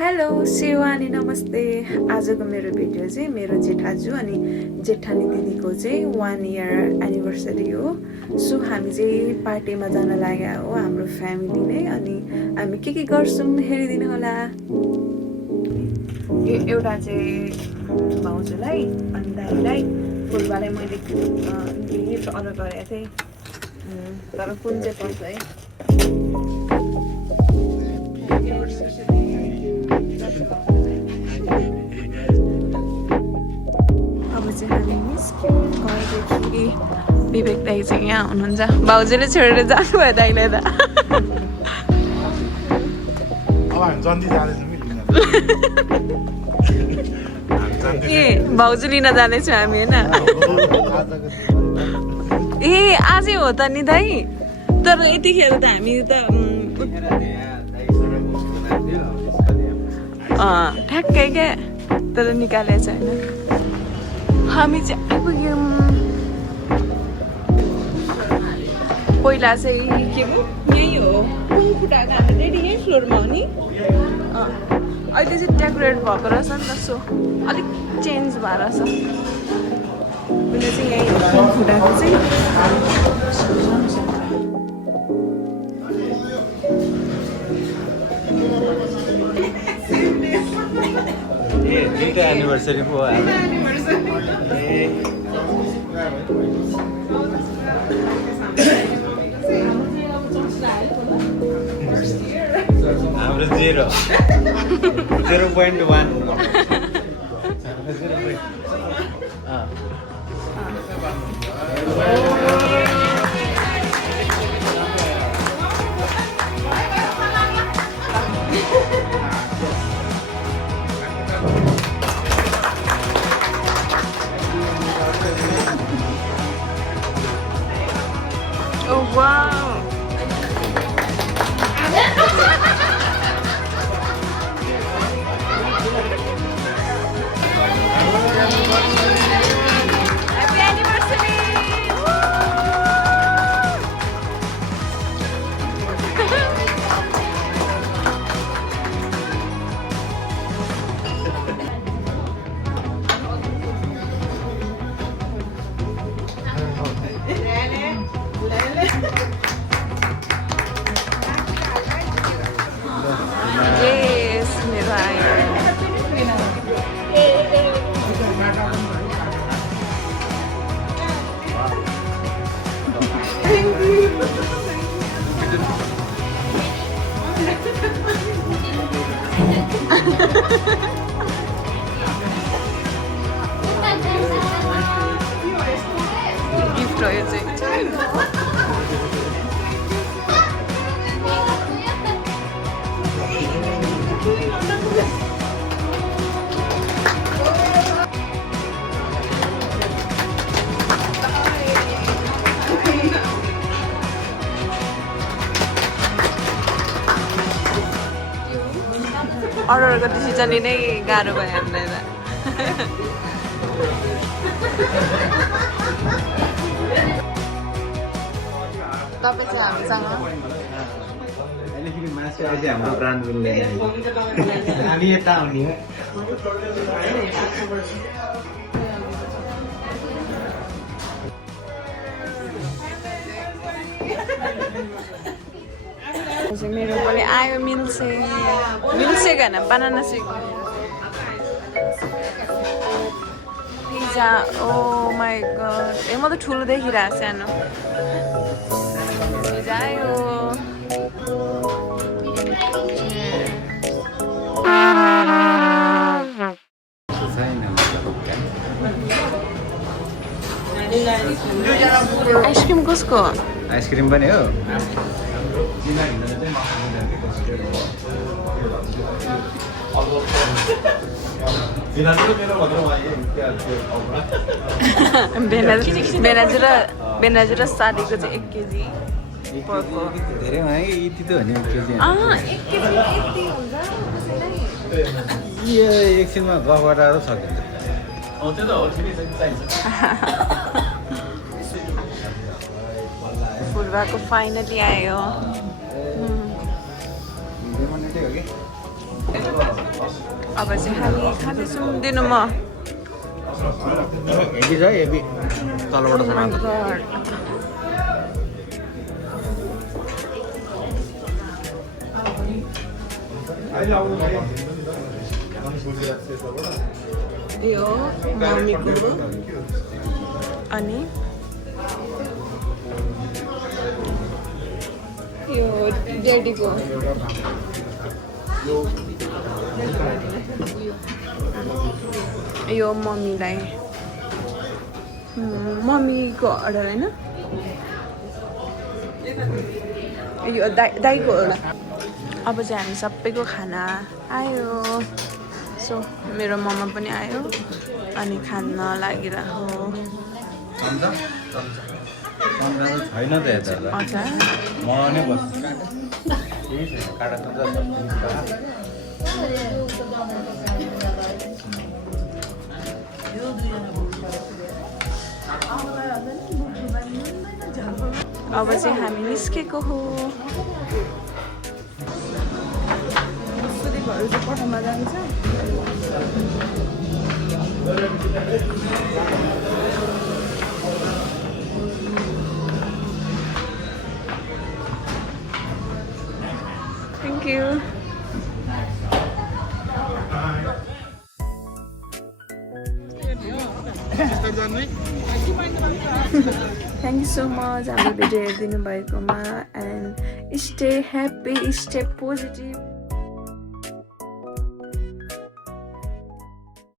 Hello Shivani नमस्ते। आजको मेरो भिडियो चाहिँ मेरो जेठाजु अनि जेठानी दिदीको चाहिँ 1 इयर एनिभर्सरी हो। सो हामी चाहिँ पार्टीमा जान लाग्या हो हाम्रो फ्यामिली नै। अनि हामी के गर्छौँ हेरिदिनु होला। यो एउटा चाहिँ भाउजूलाई अनि दाइलाई, फुलबालाई मैले गिफ्ट अर्डर गरेको थिएँ, तर कुन चाहिँ पर्छ है। अब चाहिँ हामी निस्क्यौँ घरदेखि। विवेक दाइ चाहिँ यहाँ हुनुहुन्छ। भाउजूले छोडेर जानुभयो दाइलाई त। ए भाउजू लिन जाँदैछौँ हामी होइन। ए आजै हो त नि दाइ, तर यतिखेर त हामी त ठ्याक्कै क्या, तर निकालेको छैन। हामी चाहिँ आइपुग्यौँ। पहिला चाहिँ के हो यही हो खुट्टाको हाम्रो रेडी यही फ्लोरमा हो नि। अहिले चाहिँ डेकोरेट भएको रहेछ नि त, सो अलिक चेन्ज भएर छ। पहिला चाहिँ यही हो खुट्टाको चाहिँ। दुईटा एनिभर्सरी पो हाम्रो 0.1 Oh wow! Happy anniversary! Yes, मेरो आयो। गिफ्ट हो यो चाहिँ। अर्डरको डिसिजन लिनै गाह्रो भयो हामीलाई त। तपाईँ चाहिँ हामीसँग हाम्रो ब्रान्ड हामी यता आउने मेरो पनि आयो मिल्सेक होइन, banana shake, pizza. Oh my god, ए म त ठुलो देखिरहेको सानो। पिज्जा आयो। आइसक्रिम कसको? आइसक्रिम पनि हो। बेनाजु र साडीको चाहिँ 1 केजी पर्को। धेरै भयो कि यति त हो नि 1 केजी। 1 केजी यति हुन्छ कसैलाई? यो एकछिनमा गफ गरेर सकिन्छ। फुलबाको फाइनली आयो। हो कि अब चाहिँ हामी खाँदैछौँ दिनु म हेभी छ हेभी तलबाट छ रातो। यो मम्मीको अनि यो ड्याडीको यो मम्मीलाई मम्मीको अर्डर होइन यो दाइको एउटा अब चाहिँ हामी सबैको खाना आयो सो मेरो मम्मा पनि आयो अनि खान लागिरहेको छैन त यता हजुर म नै बस्छु केही छैन काटा अब चाहिँ हामी निस्केको हो सुदीपहरू चाहिँ पठाउन जान्छ thank you Thank you so much. हाम्रो भिडियो हेरिदिनु भएकोमा and stay happy, stay positive.